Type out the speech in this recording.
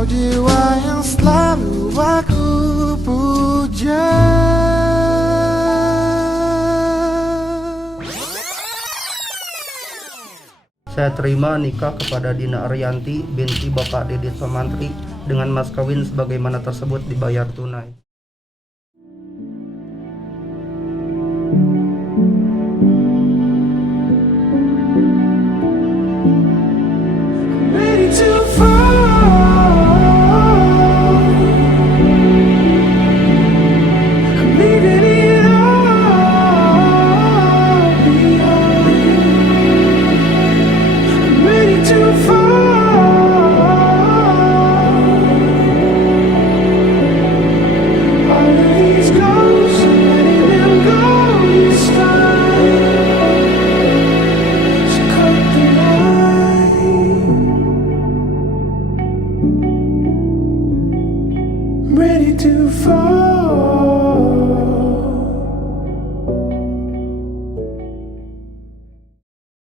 Kau jiwa yang selalu aku puja. Saya terima nikah kepada Dina Ariyanti binti Bapak Didit Somantri dengan mas kawin sebagaimana tersebut dibayar tunai. Ready to fall. I'm leaving it all behind. I'm ready to fall. All of these ghosts, letting them go this time. So cut the line. I'm ready to fall.